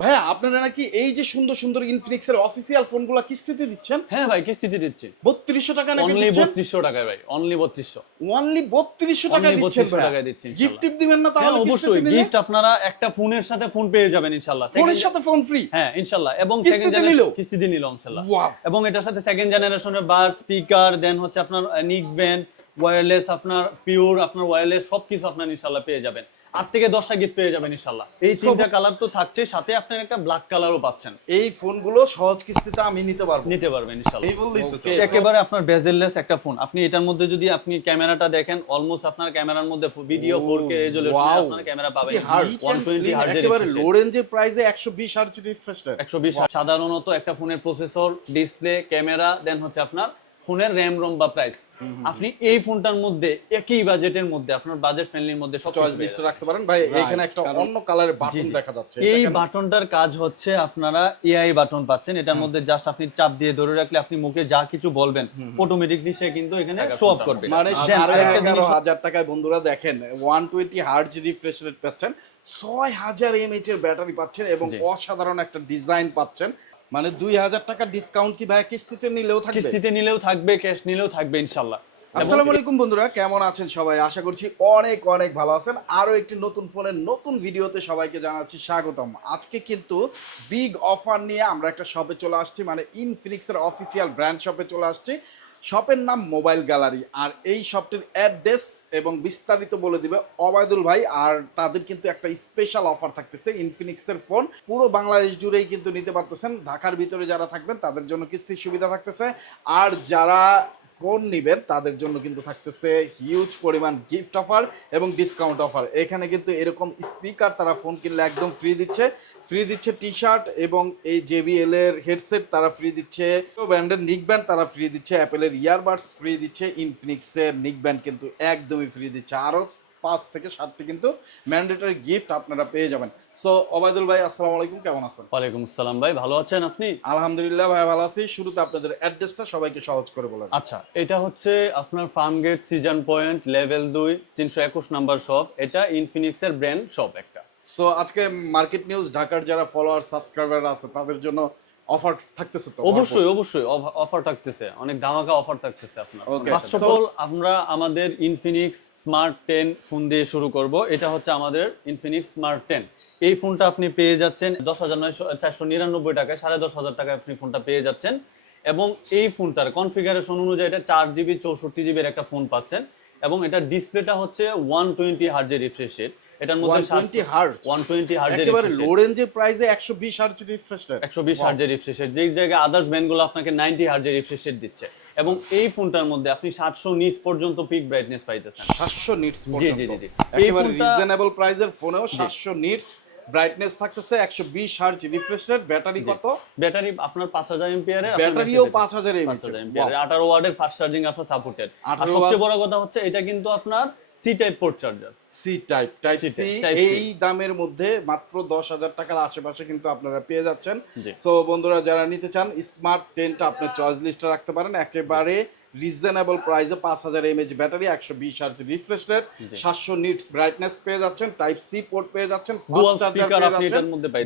ভাইয়া আপনারা নাকি এই যে সুন্দর সুন্দর ইনফিনিক্স এর অফিসিয়াল ফোনগুলো কিস্তিতে দিচ্ছেন? হ্যাঁ ভাই কিস্তিতে দিচ্ছি? বত্রিশশো টাকা নাকি অনলি দিচ্ছেন? বত্রিশশো টাকায় ভাই অনলি বত্রিশশো। অনলি বত্রিশশো টাকা দিচ্ছেন 3200 দিচ্ছি, গিফট টিপ দিবেন না হ্যাঁ তাহলে অবশ্যই গিফট আপনারা একটা ফোনের সাথে ফোন পেয়ে যাবেন ইনশাল্লাহ। ফোনের সাথে ফোন ফ্রি হ্যাঁ ইনশাল্লাহ। এবং কিস্তিতে এবং এটার সাথে সেকেন্ড জেনারেশনের বার স্পিকার দেন হচ্ছে আপনার নিক ব্যান্ড ওয়্যারলেস আপনার পিওর আপনার ওয়্যারলেস সবকিছু আপনার ইনশাল্লাহ পেয়ে যাবেন। আট থেকে দশটা গিফট পেয়ে যাবেন ইনশাল্লাহ। এই তিনটা কালার তো থাকছে সাথে আপনার একটা ব্ল্যাক কালারও পাচ্ছেন। এই ফোনগুলো সহজ কিস্তিতে আমি নিতে পারব। নিতে পারবেন ইনশাল্লাহ। এই বললেই তো। একেবারে আপনার বেজেললেস একটা ফোন আপনি এটার মধ্যে যদি আপনি ক্যামেরাটা দেখেন অলমোস্ট আপনার ক্যামেরার মধ্যে ভিডিও 4K রেজোলিউশনে. আপনার ক্যামেরা পাবেন। হার্ড 120 হার্জের একেবারে লো রেঞ্জের প্রাইসে 120 হার্জ রিফ্রেশ রেট 120 সাধারণত একটা ফোনের প্রসেসর ডিসপ্লে ক্যামেরা দেন হচ্ছে আপনার ফোনের র্যাম রম বা প্রাইস আপনি এই ফোনটার মধ্যে একই বাজেটের মধ্যে আপনার বাজেট ফ্রেন্ডলির মধ্যে সব চয়েস লিস্টে রাখতে পারেন। ভাই এখানে একটা অন্য কালারের বাটন দেখা যাচ্ছে। এই বাটনটার কাজ হচ্ছে আপনারা এআই বাটন পাচ্ছেন। এটার মধ্যে জাস্ট আপনি চাপ দিয়ে ধরে রাখলে আপনি মুখে যা কিছু বলবেন অটোমেটিকলি সে কিন্তু এখানে শো অফ করবে। মানে দেন সাড়ে আরেকটা এগারো জিনিস- হাজার টাকায় বন্ধুরা দেখেন one twenty hertz refresh rate পাচ্ছেন ছয় হাজার এমএইচ এর ব্যাটারি পাচ্ছেন এবং অসাধারণ একটা ডিজাইন পাচ্ছেন। মানে দুই হাজার টাকা ডিসকাউন্ট কি ভাইয়া কিস্তিতে নিলেও থাকবে? কিস্তিতে নিলেও থাকবে ক্যাশ নিলেও থাকবে ইনশাল্লাহ। আসসালামু আলাইকুম বন্ধুরা কেমন আছেন সবাই? আশা করছি অনেক অনেক ভালো আছেন। আরও একটি নতুন ফোনের নতুন ভিডিওতে সবাইকে জানাচ্ছি স্বাগতম। আজকে কিন্তু বিগ অফার নিয়ে আমরা একটা শপে চলে আসছি মানে ইনফিনিক্সের অফিসিয়াল ব্র্যান্ড শপে চলে আসছি। শপের নাম মোবাইল গ্যালারি আর এই শপটির অ্যাড্রেস এবং বিস্তারিত বলে দিবে অবায়দুল ভাই। আর তাদের কিন্তু একটা স্পেশাল অফার থাকতেছে ইনফিনিক্সের ফোন পুরো বাংলাদেশ জুড়েই কিন্তু নিতে পারতেছেন। ঢাকার ভিতরে যারা থাকবেন, তাদের জন্য কিস্তির সুবিধা থাকতেছে। আর যারা ফোন নিবেন, তাদের জন্য কিন্তু থাকতেছে হিউজ পরিমাণ গিফট অফার এবং ডিসকাউন্ট অফার এখানে কিন্তু এরকম স্পিকার তারা ফোন কিনলে একদম ফ্রি দিচ্ছে। ফ্রি দিচ্ছে টি শার্ট এবং এই জেবিএল এর হেডসেট তারা ফ্রি দিচ্ছে। ব্র্যান্ডের নিক ব্যান্ড তারা ফ্রি দিচ্ছে অ্যাপেলের ইয়ারবাডস ফ্রি দিচ্ছে ইনফিনিক্সের নিক ব্যান্ড কিন্তু একদমই ফ্রি দিচ্ছে। আরও পাঁচ থেকে সাতটি কিন্তু ম্যান্ডেটরি গিফট আপনারা পেয়ে যাবেন। সো ওবায়দুল ভাই আসসালামু আলাইকুম কেমন আছেন? ওয়ালাইকুম আসসালাম ভাই ভালো আছেন আপনি? আলহামদুলিল্লাহ ভাই ভালো আছি। শুরুতে আপনাদের অ্যাড্রেসটা সবাইকে সহজ করে বলেন। আচ্ছা এটা হচ্ছে আপনার Farmgate season point level দুই তিনশো একুশ নাম্বার শপ। এটা ইনফিনিক্সের ব্র্যান্ড শপ একটা। সো আজকে মার্কেট নিউজ ঢাকার যারা ফলোয়ার সাবস্ক্রাইবার আছে তাদের জন্য অফার থাকতেছে তো? অবশ্যই অবশ্যই অফার থাকতেছে। অনেক ধামাকা অফার থাকতেছে আপনার। ফার্স্ট অফ অল আমরা আমাদের ইনফিনিক্স স্মার্ট টেন ফোন দিয়ে শুরু করব। এটা হচ্ছে আমাদের ইনফিনিক্স স্মার্ট টেন এই ফোনটা আপনি পেয়ে যাচ্ছেন দশ হাজার নয়শো চারশো নিরানব্বই টাকায় সাড়ে দশ হাজার টাকায় আপনি ফোনটা পেয়ে যাচ্ছেন। এবং এই ফোনটার কনফিগারেশন অনুযায়ী এটা চার জিবি চৌষট্টি জিবির একটা ফোন পাচ্ছেন। এবং এটা ডিসপ্লেটা হচ্ছে ওয়ান টোয়েন্টি হার্জের রিফ্রেশ রেট এটার মধ্যে 120 hertz? ওয়ান টোয়েন্টি হার্জের একেবারে লো রেঞ্জের প্রাইসে 120 হার্জ রিফ্রেশ রেট একশো বিশ হার্জের রিফ্রেশ রেট যেই জায়গায় আদার্স ব্যান্ডগুলো আপনাকে নাইনটি হার্জের রিফ্রেশ রেট দিচ্ছে। এবং এই ফোনটার মধ্যে আপনি সাতশো নিচ পর্যন্ত পিক ব্রাইটনেস পাইতেছেন। 700 নিটস পর্যন্ত। জি, জি। একেবারে ফোনটা- রিজনেবল প্রাইসের ফোনেও 700 নিটস ব্রাইটনেস থাকতেছে 120 হার্জ রিফ্রেশ রেট ব্যাটারি কত? ব্যাটারি আপনার পাঁচ হাজার এমপিয়ারের ব্যাটারিও 5000 পাঁচ হাজার এমএইচ এমপিয়ারের আঠারো ওয়ার্ডের ফাস্ট চার্জিং আপনার সাপোর্টেড আর সবচেয়ে বড় কথা হচ্ছে এটা কিন্তু আপনার C type port charger C type type C C type, type C। এই দামের মধ্যে মাত্র দশ হাজার টাকার আশেপাশে কিন্তু আপনারা পেয়ে যাচ্ছেন। সো বন্ধুরা যারা নিতে চান স্মার্ট টেনটা আপনার চয়েস লিস্টে রাখতে পারেন। একেবারে রিজনেবল প্রাইসে পাঁচ হাজার এমএচ ব্যাটারি একশো বিশ হার্জ রিফ্রেশ রেট সাতশো নিটস ব্রাইটনেস পেয়ে যাচ্ছেন টাইপ সি পোর্ট পেয়ে যাচ্ছেন।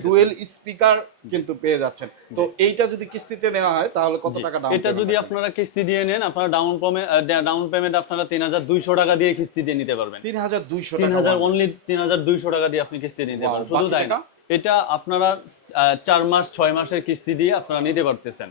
ডুয়েল স্পিকার কিন্তু পেয়ে যাচ্ছেন। তো এইটা যদি কিস্তিতে নেওয়া হয় তাহলে কত টাকা দাম এটা যদি আপনারা কিস্তি দিয়ে নেন আপনারা ডাউন পেমেন্ট ডাউন পেমেন্ট আপনারা তিন হাজার দুইশো টাকা দিয়ে কিস্তি দিয়ে নিতে পারবেন। তিন হাজার দুইশো তিন হাজার অনলি তিন হাজার দুইশো টাকা দিয়ে আপনি কিস্তি নিতে পারবেন। শুধু তাই না এটা আপনারা চার মাস ছয় মাসের কিস্তি দিয়ে আপনারা নিতে পারতেছেন।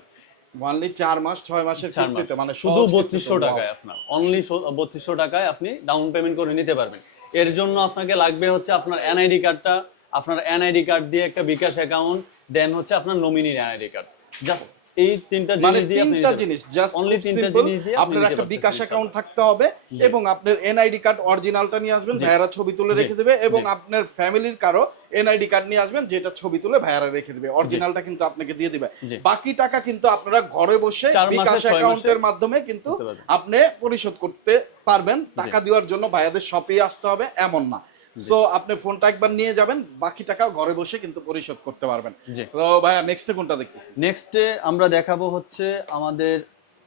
ওয়ানলি চার মাস ছয় মাসের কিস্তিতে মানে শুধু সহজ বত্রিশশো কিস্তিতে, wow। টাকায় আপনার অনলি বত্রিশশো টাকায় আপনি ডাউন পেমেন্ট করে নিতে পারবেন। এর জন্য আপনাকে লাগবে হচ্ছে আপনার এনআইডি কার্ডটা আপনার এনআইডি কার্ড দিয়ে একটা বিকাশ অ্যাকাউন্ট দেন হচ্ছে আপনার নমিনির এনআইডি কার্ড জাস্ট এই তিনটা মানে জিনিস দিয়ে আপনি তিনটা জিনিস জাস্ট অনলি তিনটা জিনিস দিয়ে আপনার একটা বিকাশ অ্যাকাউন্ট থাকতে হবে এবং আপনার এনআইডি কার্ড অরিজিনালটা নিয়ে আসবেন। ভাইয়ারা ছবি তুলে। রেখে দেবে এবং আপনার ফ্যামিলির কারও এনআইডি কার্ড নিয়ে আসবেন যেটা ছবি তুলে ভাইয়ারা রেখে দেবে। অরিজিনালটা কিন্তু আপনাকে দিয়ে দিবে। বাকি টাকা কিন্তু আপনারা ঘরে বসে বিকাশ অ্যাকাউন্টের মাধ্যমে কিন্তু আপনি পরিশোধ করতে পারবেন। টাকা দেওয়ার জন্য ভাইয়াদের শপেই আসতে হবে এমন না। সো আপনি ফোনটা একবার নিয়ে যাবেন বাকি টাকা ঘরে বসে কিন্তু পরিশোধ করতে পারবেন। তো ভাইয়া নেক্সটে কোনটা দেখতেছি নেক্সটে আমরা দেখাবো হচ্ছে আমাদের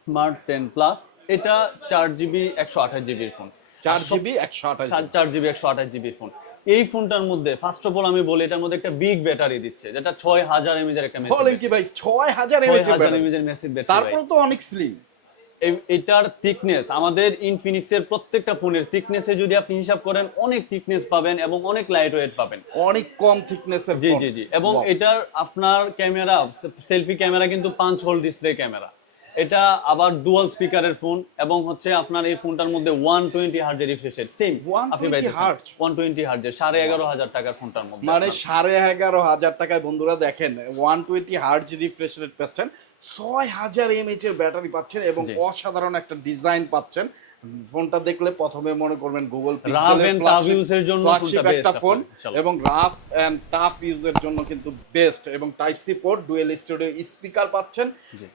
স্মার্ট টেন প্লাস এটা চার জিবি একশো আঠাশ জিবির ফোন চার জিবি একশো আঠাশ চার জিবি একশো আঠাশ জিবির ফোন এই ফোনটার মধ্যে ফার্স্ট অফ অল আমি বলি এটার মধ্যে একটা বিগ ব্যাটারি দিচ্ছে যেটা ছয় হাজার এমএজ এর একটা বলেন কি ভাই ছয় হাজার এমএজ এর ব্যাটারি তারপর তো অনেক স্লিম এটার থিকনেস আমাদের ইনফিনিক্স এর প্রত্যেকটা ফোনের থিকনেসে যদি আপনি হিসাব করেন অনেক থিকনেস পাবেন এবং অনেক লাইট ওয়েট পাবেন। অনেক কম থিকনেসের জি জি জি। এবং এটার আপনার ক্যামেরা সেলফি ক্যামেরা কিন্তু পাঁচ হোল ডিসপ্লে ক্যামেরা এটা আবার ডুয়াল স্পিকারের ফোন এবং হচ্ছে আপনার এই ফোনটার মধ্যে ওয়ান টোয়েন্টি হার্জের রিফ্রেশের সেম 120 আপনি? ওয়ান টোয়েন্টি হার্জের সাড়ে এগারো হাজার টাকার ফোনটার মধ্যে। মানে। সাড়ে এগারো হাজার টাকায় বন্ধুরা দেখেন one twenty hertz refresh rate পাচ্ছেন। ছয় হাজার এমএইচ এর ব্যাটারি পাচ্ছেন এবং অসাধারণ একটা ডিজাইন পাচ্ছেন। ফোনটা দেখলে প্রথমে মনে করবেন গুগল জন্য একটা ফোন এবং রাফ এন্ড টাফ ইউজের জন্য কিন্তু বেস্ট এবং type C port dual studio speaker পাচ্ছেন। জি।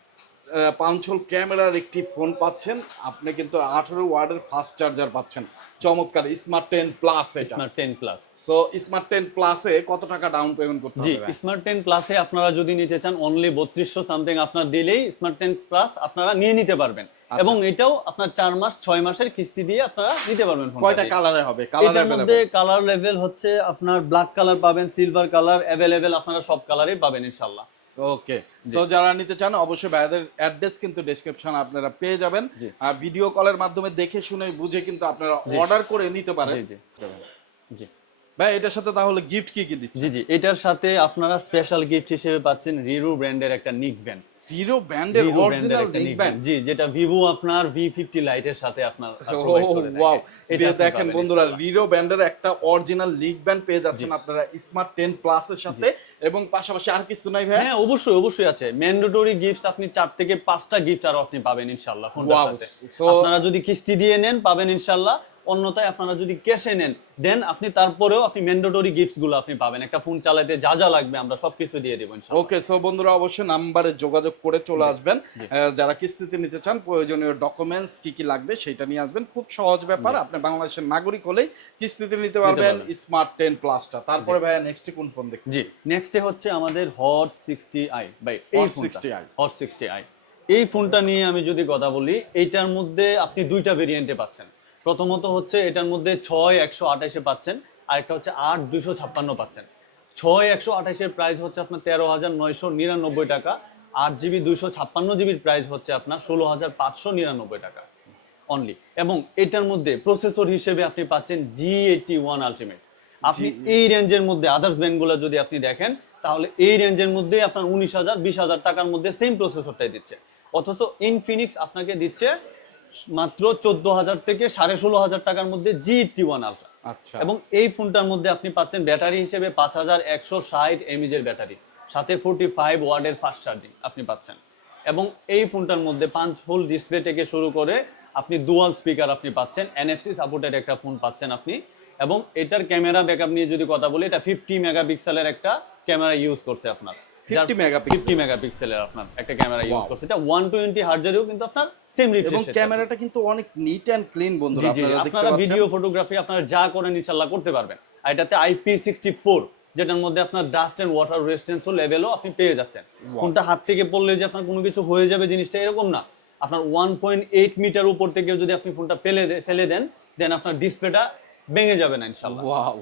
পাঁচল ক্যামেরার একটি ফোন পাচ্ছেন। আপনি কিন্তু আঠারো ওয়ার্ডের ফাস্ট চার্জার পাচ্ছেন। চমৎকার স্মার্ট টেন প্লাস এটা স্মার্ট প্লাস সো স্মার্ট প্লাসে কত টাকা ডাউন পেমেন্ট করতে জি হবে? স্মার্ট প্লাসে আপনারা যদি নিতে চান অনলি বত্রিশশো সামথিং আপনার দিলেই স্মার্ট প্লাস আপনারা নিয়ে নিতে পারবেন আচ্ছা। এবং এটাও আপনার চার মাস ছয় মাসের কিস্তি দিয়ে আপনারা নিতে পারবেন কয়টা। কালারে হবে কালার এটার মধ্যে কালার লেভেল হচ্ছে আপনার ব্ল্যাক কালার পাবেন সিলভার কালার অ্যাভেলেবেল আপনারা সব কালারই পাবেন ইনশাল্লাহ ওকে সো যারা নিতে চান অবশ্যই ভাইদের অ্যাড্রেস কিন্তু ডেসক্রিপশন আপনারা পেয়ে যাবেন। আর ভিডিও কলের মাধ্যমে দেখে শুনে বুঝে কিন্তু আপনারা অর্ডার করে নিতে পারেন। জি ভাই এটার সাথে তাহলে গিফট কি কি দিচ্ছে জি জি। এটার সাথে আপনারা স্পেশাল গিফট হিসেবে পাচ্ছেন রিরু ব্র্যান্ডের একটা নিক ভ্যান জিরো ব্র্যান্ডের অরিজিনাল নিক ব্যান্ড জি যেটা ভিভো আপনার ভি ফিফটি লাইটের সাথে আপনার। ওয়াও এটা দেখেন বন্ধুরা। রিরো ব্র্যান্ডের একটা অরিজিনাল লিগ ব্যান্ড পেয়ে যাচ্ছেন আপনারা স্মার্ট টেন প্লাস এর সাথে। এবং পাশাপাশি আর কিছু নাই ভাই। হ্যাঁ অবশ্যই অবশ্যই আছে। ম্যান্ডেটরি গিফট আপনি চার থেকে পাঁচটা গিফট আরও আপনি পাবেন ইনশাল্লাহ ফোনটার সাথে। আপনারা যদি কিস্তি দিয়ে নেন পাবেন ইনশাল্লাহ। অন্যথায় আপনারা যদি ক্যাশে নেন দেন আপনি তারপরেও আপনি ম্যান্ডেটরি গিফটগুলো আপনি পাবেন। একটা ফোন চালাতে যা যা লাগবে আমরা সবকিছু দিয়ে দেবো ইনশাল্লাহ ওকে সো বন্ধুরা অবশ্যই নাম্বারে যোগাযোগ করে চলে আসবেন। যারা কিস্তিতে নিতে চান প্রয়োজনীয় ডকুমেন্টস কি কি লাগবে সেটা নিয়ে আসবেন। খুব সহজ ব্যাপার আপনি বাংলাদেশের নাগরিক হলেই কিস্তিতে নিতে পারবেন। স্মার্ট টেন প্লাসটা তারপরে ভাইয়া নেক্সট কোন ফোন দেখি জি নেক্সটে হচ্ছে আমাদের হট সিক্সটি আই বাই এই 60i হট সিক্সটি আই এই ফোনটা নিয়ে আমি যদি কথা বলি এইটার মধ্যে আপনি দুইটা ভেরিয়েন্টে পাচ্ছেন। প্রথমত হচ্ছে এটার মধ্যে ছয় একশো আঠাশে পাচ্ছেন আর একটা হচ্ছে আট দুশো ছাপ্পান্ন পাচ্ছেন। ছয় একশো আঠাশের প্রাইস হচ্ছে আপনার তেরো হাজার নয়শো নিরানব্বই টাকা আট জিবি দুশো ছাপ্পান্ন জিবির প্রাইস হচ্ছে আপনার ষোলো হাজার পাঁচশো নিরানব্বই টাকা অনলি এবং এটার মধ্যে প্রসেসর হিসেবে আপনি পাচ্ছেন জি এইটি ওয়ান আলটিমেট আপনি এই রেঞ্জের মধ্যে আদার্স ব্র্যান্ডগুলো যদি আপনি দেখেন তাহলে এই রেঞ্জের মধ্যে আপনার উনিশ হাজার বিশ হাজার টাকার মধ্যে সেম প্রসেসরটাই দিচ্ছে। অথচ ইনফিনিক্স আপনাকে দিচ্ছে মাত্র চোদ্দ হাজার থেকে সাড়ে ষোলো হাজার টাকার মধ্যে জি এইটটি ওয়ান আলট্রা আচ্ছা। এবং এই ফোনটার মধ্যে আপনি পাচ্ছেন ব্যাটারি হিসেবে পাঁচ হাজার একশো ষাট এমএজের ব্যাটারি সাথে ফোর্টি ফাইভ ওয়ার্ডের ফাস্ট চার্জিং আপনি পাচ্ছেন। এবং এই ফোনটার মধ্যে পাঁচ হোল ডিসপ্লে থেকে শুরু করে আপনি দুয়াল স্পিকার আপনি পাচ্ছেন এনএফসি সাপোর্টেড একটা ফোন পাচ্ছেন আপনি। এবং এটার ক্যামেরা ব্যাকআপ নিয়ে যদি কথা বলি এটা ফিফটি মেগাপিক্সেলের একটা ক্যামেরা ইউজ করছে আপনার। 50 megapixel? ফিফটি মেগাপিক্সেলের আপনার একটা ক্যামেরা ইউজ করছে। এটা ওয়ান টোয়েন্টি হার্জারেও কিন্তু আপনার সেম এবং ক্যামেরাটা কিন্তু অনেক নিট এন্ড ক্লিন বন্ধুরা জি জি আপনারা দেখতে আপনারা ভিডিও ফটোগ্রাফি আপনারা যা করেন ইনশাল্লাহ করতে পারবেন। আর এটাতে যেটার মধ্যে আপনার ডাস্ট এন্ড ওয়াটার রেজিস্ট্যান্সও লেভেলও আপনি পেয়ে যাচ্ছেন। কোনটা হাত থেকে পড়লে যে আপনার কোনো কিছু হয়ে যাবে জিনিসটা এরকম না। আপনার ওয়ান পয়েন্ট এইট মিটার উপর থেকে যদি আপনি ফোনটা ফেলে ফেলে দেন দেন আপনার ডিসপ্লেটা ভেঙে যাবে না ওয়াও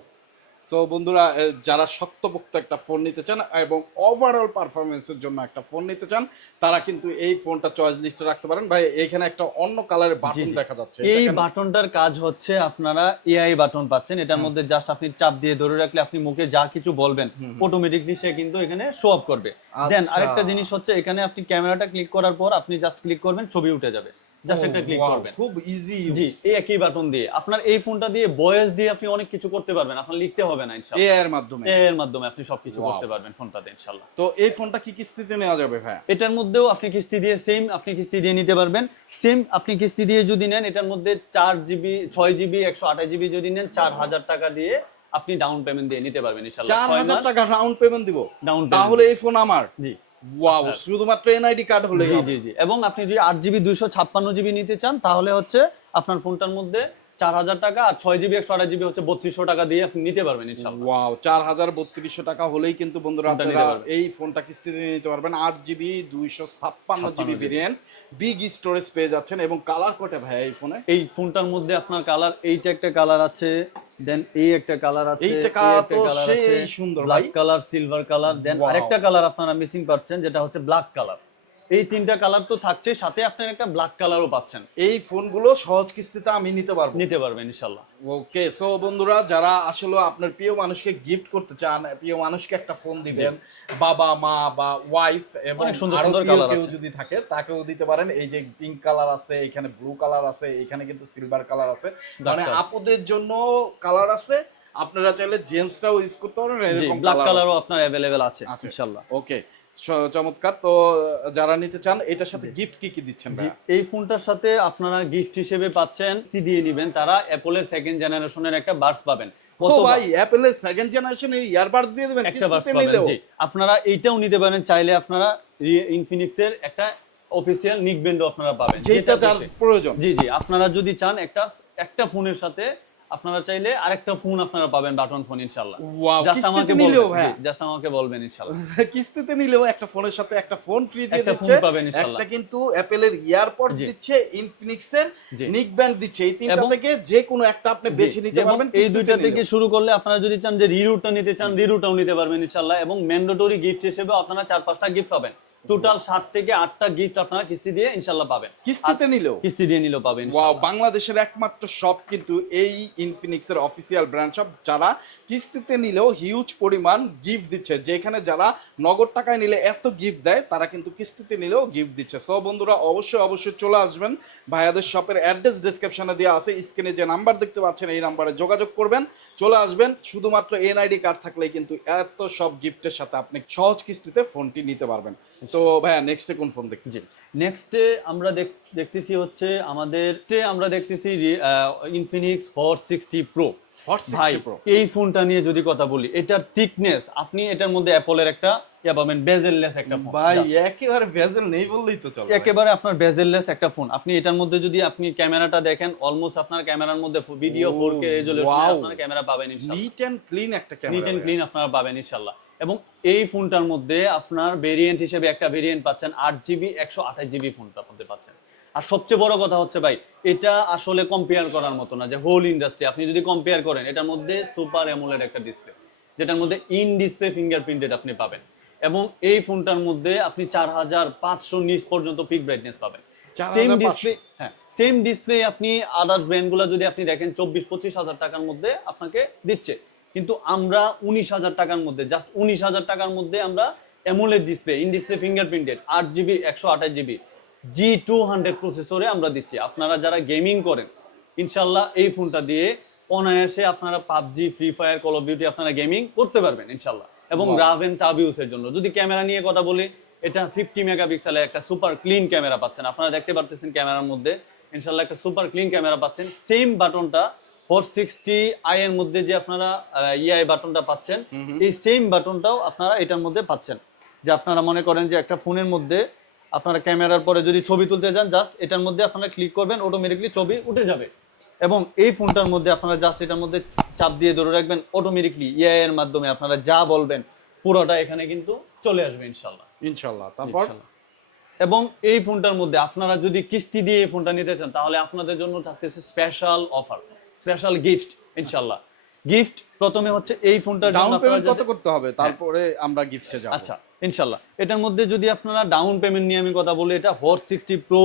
সো বন্ধুরা যারা শক্তপোক্ত একটা ফোন নিতে চান এবং ওভারঅল পারফরমেন্সের জন্য একটা ফোন নিতে চান তারা কিন্তু এই ফোনটা চয়েস লিস্টে রাখতে পারেন। ভাই এখানে একটা অন্য কালারের বাটন দেখা যাচ্ছে। এই বাটনটার কাজ হচ্ছে আপনারা এআই বাটন পাচ্ছেন। এটার মধ্যে জাস্ট আপনি চাপ দিয়ে ধরে রাখলে আপনি মুখে যা কিছু বলবেন অটোমেটিকলি সে কিন্তু এখানে শো অফ করবে। দেন আচ্ছা। আরেকটা জিনিস হচ্ছে এখানে আপনি ক্যামেরাটা ক্লিক করার পর আপনি জাস্ট ক্লিক করবেন ছবি উঠে যাবে। জাস্ট একটা ক্লিক করবেন। খুব ইজি জি এই একই বাটন দিয়ে। আপনার এই ফোনটা দিয়ে ভয়েস দিয়ে আপনি অনেক কিছু করতে পারবেন। আপনার লিখতে হবে না ইনশাআল্লাহ। এআই এর মাধ্যমে। এর মাধ্যমে আপনি সবকিছু করতে পারবেন ফোনটাতে ইনশাআল্লাহ। তো এই ফোনটা কি কিস্তিতে নেওয়া যাবে ভাই এটার মধ্যেও আপনি কিস্তি দিয়ে সেম আপনি কিস্তি দিয়ে নিতে পারবেন। সেম আপনি কিস্তি দিয়ে যদি নেন এটার মধ্যে চার জিবি ছয় জিবি একশো আঠাশ জিবি যদি নেন চার হাজার টাকা দিয়ে আপনি ডাউন পেমেন্ট দিয়ে নিতে পারবেন হাজার মাস টাকা রাউন্ড পেমেন্ট দিব। ডাউন তাহলে এই ফোন আমার। জি। ওয়াও শুধুমাত্র এনআইডি কার্ড হলেই জি জি জি। এবং আপনি যদি আট জিবি দুইশো ছাপ্পান্ন জিবি নিতে চান তাহলে হচ্ছে আপনার ফোনটার মধ্যে চার হাজার টাকা আর ছয় জিবি একশো আঠাশ জিবি হচ্ছে বত্রিশশো টাকা দিয়ে আপনি নিতে পারবেন ইনশাল্লাহ ওয়াও চার হাজার বত্রিশশো টাকা হলেই কিন্তু বন্ধুরা আপনারা। এই ফোনটা কিস্তিতে নিতে পারবেন। আট জিবি দুইশো ছাপ্পান্ন জিবি 56 ভেরিয়েন্ট বিগ স্টোরেজ পেয়ে যাচ্ছেন। এবং কালার কটা ভাই এই ফোনে? এই ফোনটার মধ্যে আপনার কালার এইটা একটা কালার আছে দেন এই একটা কালার আছে এইটা এই কালার তো সেই সুন্দর black colour silver colour then আরেকটা কালার আপনারা মিসিং পাচ্ছেন যেটা হচ্ছে ব্ল্যাক কালার এই তিনটা কালার তো থাকছে সাথে আপনার একটা ব্ল্যাক কালারও পাচ্ছেন। এই ফোনগুলো সহজ কিস্তিতে আমি নিতে পারব। নিতে পারবেন ইনশাল্লাহ ওকে সো বন্ধুরা যারা আসলে আপনার প্রিয় মানুষকে গিফট করতে চান প্রিয় মানুষকে একটা ফোন দিবেন বাবা মা বা ওয়াইফ এবং সুন্দর সুন্দর colour কেউ। যদি থাকে তাকেও দিতে পারেন। এই যে পিঙ্ক কালার আছে এখানে ব্লু কালার আছে এখানে কিন্তু সিলভার কালার আছে। মানে। আপুদের জন্য কালার আছে আপনারা চাইলে জেন্টসরাও ইউজ করতে পারেন এরকম ব্ল্যাক কালারও আপনার অ্যাভেলেবেল আছে। ইনশাল্লাহ ওকে চমৎকার। তো যারা নিতে চান এটার সাথে গিফট কি কি দিচ্ছেন এই ফোনটার সাথে আপনারা গিফট হিসেবে পাচ্ছেন কি দিয়ে নিবেন। তারা অ্যাপলের সেকেন্ড জেনারেশনের একটা বার্স পাবেন। কত ভাই অ্যাপেলের সেকেন্ড জেনারেশনের ইয়ারবাডস দিয়ে দিবেন একটা বার্স পাবেন জি। আপনারা এইটাও নিতে পারেন চাইলে আপনারা ইনফিনিক্সের একটা অফিসিয়াল নিক ব্যান্ডও আপনারা পাবেন। যেটা যার প্রয়োজন। জি জি। আপনারা যদি চান একটা একটা ফোনের সাথে আপনারা চাইলে আরেকটা ফোন আপনারা পাবেন বাটন ফোন ইনশাআল্লাহ। ওয়াও জাস্ট আমাকে নিলেও বলবেন ভাই জাস্ট আমাকে বলবেন ইনশাআল্লাহ। কিস্তিতে নিলেও একটা ফোনের সাথে একটা ফোন ফ্রি দিয়ে দিচ্ছে। পাবেন একটা কিন্তু অ্যাপেলের ইয়ারপডস দিচ্ছে নিক ব্যান্ড দিচ্ছে। এই তিনটা থেকে যে কোনো একটা আপনি বেছে নিতে পারবেন এই দুইটা থেকে শুরু করলে আপনারা যদি চান যে রিরুটটা নিতে চান রিরুটাও নিতে পারবেন ইনশাআল্লাহ। এবং ম্যান্ডেটরি গিফট হিসেবে আপনারা চার পাঁচটা গিফট পাবেন। টোটাল সাত থেকে আটটা গিফট আপনারা কিস্তি দিয়ে ইনশাআল্লাহ পাবেন। কিস্তিতে নিলেও? কিস্তি দিয়ে নিলেও পাবেন ওয়াও বাংলাদেশের একমাত্র শপ কিন্তু এই ইনফিনিক্স এর অফিসিয়াল ব্র্যান্ড শপ যারা কিস্তিতে নিলেও হিউজ পরিমাণ গিফট দিচ্ছে। যেখানে যারা নগদ টাকায় নিলে এত গিফট দেয় তারা কিন্তু কিস্তিতে নিলেও গিফট দিচ্ছে। সো বন্ধুরা অবশ্যই অবশ্যই চলে আসবেন। ভাইয়াদের শপের অ্যাড্রেস ডিসক্রিপশনে দেওয়া আছে। স্ক্রিনে যে নাম্বার দেখতে পাচ্ছেন এই নাম্বারে যোগাযোগ করবেন। চলে আসবেন। শুধুমাত্র এনআইডি কার্ড থাকলেই কিন্তু এত সব গিফটের সাথে আপনি সহজ কিস্তিতে ফোনটি নিতে পারবেন। তো ভাইয়া নেক্সটে কোন ফোন দেখতেছি নেক্সটে আমরা দেখতেছি হচ্ছে আমাদের আমরা দেখতেছি ইনফিনিক্স হট সিক্সটি প্রো এই ফোনটা নিয়ে যদি কথা বলি এটার থিকনেস আপনি এটার মধ্যে অ্যাপলের একটা ইয়া পাবেন বেজেললেস একটা ফোন ভাই একেবারে নেই বললেই তো চলে একেবারে আপনার বেজেললেস একটা ফোন আপনি এটার মধ্যে যদি আপনি ক্যামেরাটা দেখেন অলমোস্ট আপনার ক্যামেরার মধ্যে ভিডিও 4K রেজোলিউশনে আপনার ক্যামেরা পাবেন ইনশাআল্লাহ নিট এন্ড ক্লিন একটা নিট এন্ড ক্লিন আপনারা পাবেন ইনশাআল্লাহ এবং এই ফোনটার মধ্যে আপনার ভেরিয়েন্ট হিসেবে একটা ভেরিয়েন্ট পাচ্ছেন আট জিবি একশো আঠাশ জিবি ফোনটা মধ্যে পাচ্ছেন। আর সবচেয়ে বড় কথা হচ্ছে ভাই এটা আসলে কম্পেয়ার করার মতো না যে হোল ইন্ডাস্ট্রি আপনি যদি কম্পেয়ার করেন এটার মধ্যে সুপার অ্যামোলেড একটা ডিসপ্লে যেটার মধ্যে ইন ডিসপ্লে ফিঙ্গারপ্রিন্টেড আপনি পাবেন। এবং এই ফোনটার মধ্যে আপনি চার হাজার পাঁচশো নিচ পর্যন্ত পিক ব্রাইটনেস পাবেন। সেম ডিসপ্লে হ্যাঁ সেম ডিসপ্লে আপনি আদার্স ব্র্যান্ডগুলো যদি আপনি দেখেন চব্বিশ পঁচিশ হাজার টাকার মধ্যে আপনাকে দিচ্ছে। কিন্তু আমরা উনিশ হাজার টাকার মধ্যে জাস্ট উনিশ হাজার টাকার মধ্যে আমরা AMOLED display in display fingerprinted আট জিবি একশো আঠাশ জিবি জি টু হান্ড্রেড প্রসেসরে আমরা দিচ্ছি। আপনারা যারা গেমিং করেন ইনশাল্লাহ এই ফোনটা দিয়ে অনায়াসে আপনারা PUBG free fire call of duty আপনারা গেমিং করতে পারবেন ইনশাল্লাহ। এবং. রাভ এন্ড টাব ইউজের জন্য। যদি ক্যামেরা নিয়ে কথা বলি এটা ফিফটি মেগা মেগাপিক্সেলের একটা সুপার ক্লিন ক্যামেরা পাচ্ছেন। আপনারা দেখতে পারতেছেন ক্যামেরার মধ্যে ইনশাল্লাহ একটা সুপার ক্লিন ক্যামেরা পাচ্ছেন। সেম বাটনটা ফোর সিক্সটি আই এর মধ্যে যে আপনারা ইআই বাটনটা পাচ্ছেন এই সেম বাটনটাও আপনারা এটার মধ্যে পাচ্ছেন। যে আপনারা মনে করেন যে একটা ফোনের মধ্যে আপনারা ক্যামেরার পরে যদি ছবি তুলতে যান জাস্ট এটার মধ্যে আপনারা ক্লিক করবেন অটোমেটিকলি ছবি উঠে যাবে। এবং এই ফোনটার মধ্যে আপনারা জাস্ট এটার মধ্যে চাপ দিয়ে ধরে রাখবেন অটোমেটিকলি ইআই এর মাধ্যমে আপনারা যা বলবেন পুরোটা এখানে কিন্তু চলে আসবে ইনশাল্লাহ। ইনশাল্লাহ তারপর? এবং এই ফোনটার মধ্যে আপনারা যদি কিস্তি দিয়ে এই ফোনটা নিতে চান তাহলে আপনাদের জন্য থাকতেছে স্পেশাল অফার স্পেশাল গিফট ইনশাল্লাহ গিফট প্রথমে হচ্ছে এই ফোনটা ডাউন পেমেন্ট কত করতে হবে? তারপরে আমরা গিফটে যাব। আচ্ছা ইনশাল্লাহ এটার মধ্যে যদি আপনারা ডাউন পেমেন্ট নিয়ে আমি কথা বলি এটা হট সিক্সটি প্রো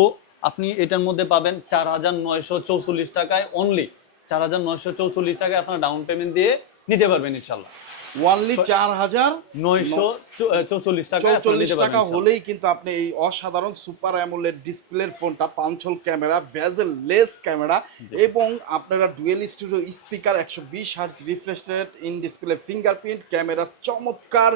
আপনি এটার মধ্যে পাবেন চার হাজার নয়শো চৌচল্লিশ টাকায় অনলি চার হাজার নয়শো চৌচল্লিশ টাকায় আপনারা ডাউন পেমেন্ট দিয়ে নিতে পারবেন ইনশাল্লাহ ওয়ানলি চার হাজার নয়শো চৌচল্লিশ টাকায় আপনারা চৌচল্লিশ টাকা হলেই কিন্তু আপনি এই অসাধারণ সুপার অ্যামোলেড ডিসপ্লের ফোনটা punch hole camera bezel less camera এবং আপনারা ডুয়েল স্টুডিও স্পিকার একশো বিশ hertz refresh rate in display fingerprint camera চমৎকার।